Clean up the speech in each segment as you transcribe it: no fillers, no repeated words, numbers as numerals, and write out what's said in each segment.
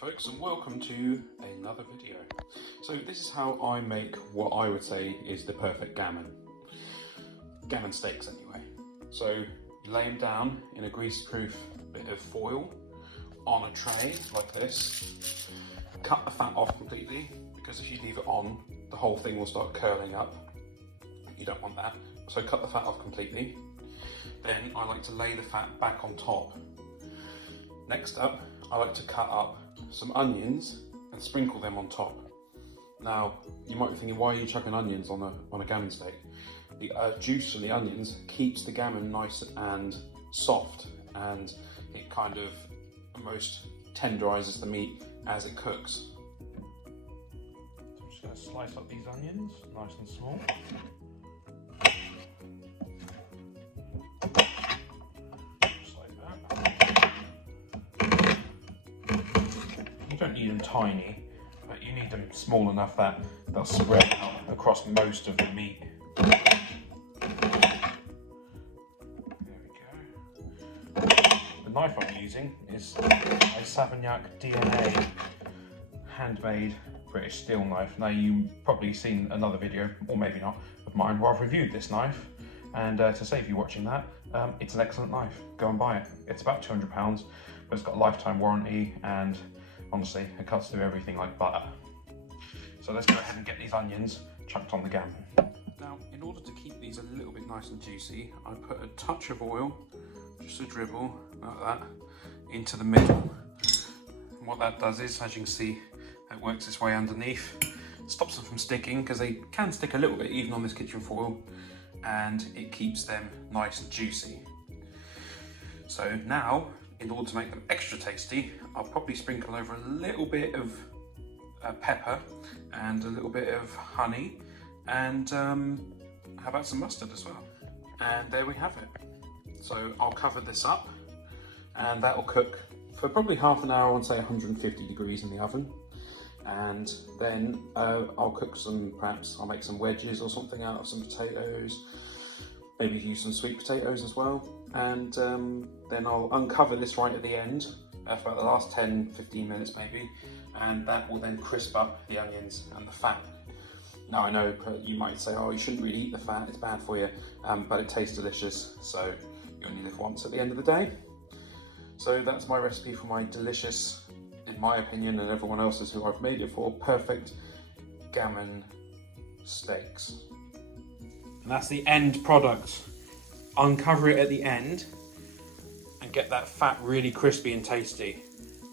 folks, and welcome to another video. So this is how I make what I would say is the perfect gammon steaks anyway. So you lay them down in a grease-proof bit of foil on a tray like this. Cut the fat off completely, because if you leave it on, the whole thing will start curling up. You don't want that, so cut the fat off completely. Then I like to lay the fat back on top. Next up, I like to cut up some onions and sprinkle them on top. Now, you might be thinking, why are you chucking onions on a gammon steak? The juice from the onions keeps the gammon nice and soft, and it kind of almost tenderizes the meat as it cooks. So I'm just going to slice up these onions, nice and small. You don't need them tiny, but you need them small enough that they'll spread out across most of the meat. There we go. The knife I'm using is a Savignac DNA handmade British steel knife. Now, you've probably seen another video, or maybe not, of mine where I've reviewed this knife, and to save you watching that, it's an excellent knife. Go and buy it. It's about £200, but it's got a lifetime warranty, and honestly, it cuts through everything like butter. So let's go ahead and get these onions chucked on the gammon. Now, in order to keep these a little bit nice and juicy, I put a touch of oil, just a dribble like that, into the middle. And what that does is, as you can see, it works its way underneath. It stops them from sticking, because they can stick a little bit even on this kitchen foil, and it keeps them nice and juicy. So now, in order to make them extra tasty, I'll probably sprinkle over a little bit of pepper and a little bit of honey, and how about some mustard as well? And there we have it. So I'll cover this up, and that will cook for probably half an hour on, say, 150 degrees in the oven. And then I'll cook I'll make some wedges or something out of some potatoes, maybe use some sweet potatoes as well. And then I'll uncover this right at the end, for about the last 10-15 minutes maybe, and that will then crisp up the onions and the fat. Now, I know you might say, oh, you shouldn't really eat the fat, it's bad for you, but it tastes delicious, so you only live once at the end of the day. So that's my recipe for my delicious, in my opinion, and everyone else's who I've made it for, perfect gammon steaks. And that's the end product. Uncover it at the end and get that fat really crispy and tasty.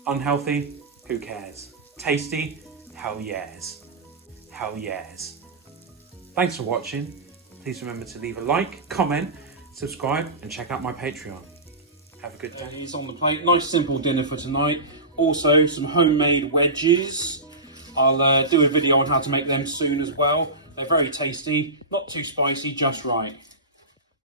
Unhealthy? Who cares? Tasty? Hell yes. Hell yes. Thanks for watching. Please remember to leave a like, comment, subscribe, and check out my Patreon. Have a good day. It's on the plate. Nice simple dinner for tonight. Also, some homemade wedges. I'll do a video on how to make them soon as well. They're very tasty, not too spicy, just right.